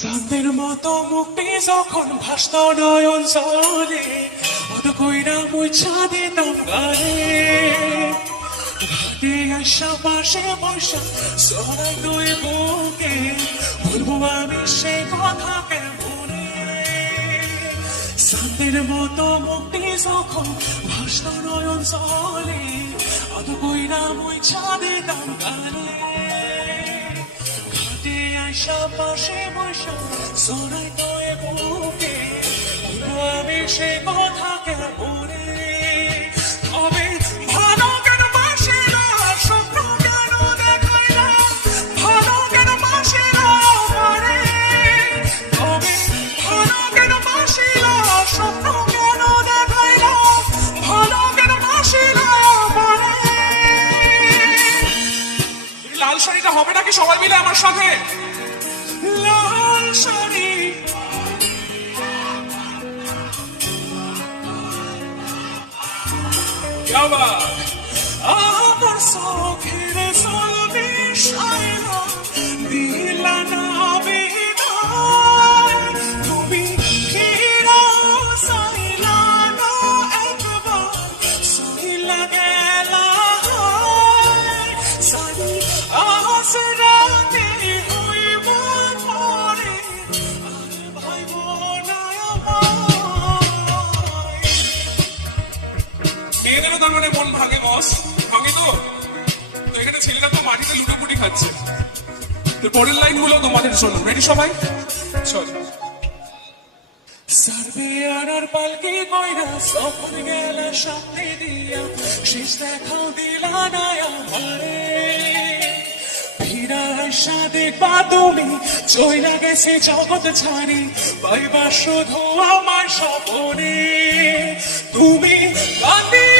চাঁদের মতো মুক্তি যখন ভাসত নয়ন জলে অত কইরা মুছা দিতাম গালে ঘাটে আসা পাশে বসা সরাই দুই বুকে, বলব আমি সে মতো মুক্তি যখন ভাসত নয়ন জলে অত কইরা দিতাম গালে আইসা পাশে বসা সোনাই তো এ বুকে। আমি সে কথা কেন বলে তবে ভালো কেন বাসে না না? ভালো সবাই মিলে আমার সাথে আমার চোখের জল বিষায়না দিলা না তুমি ফিরা চাইলা না একবার চাইলা মেয়েদেরও তার মানে মন ভাঙে বস। ভাঙে তো? তো এখানে ছেলেরা তো মাটিতে লুটোপুটি খাচ্ছে। তো পরের লাইনগুলো তোমাদের জন্য রেডি সবাই? চল। সার্ভে আর পালকি কইরা সফর গেল স্বপ্নে দিয়া। শেষ দেখাও দিলা না আমারে। ফিরা দেখবা তুমি, চইলা গেছে জগৎ ছাড়ি। পাইবা শুধু আমার সপনে তুমি গান্ধী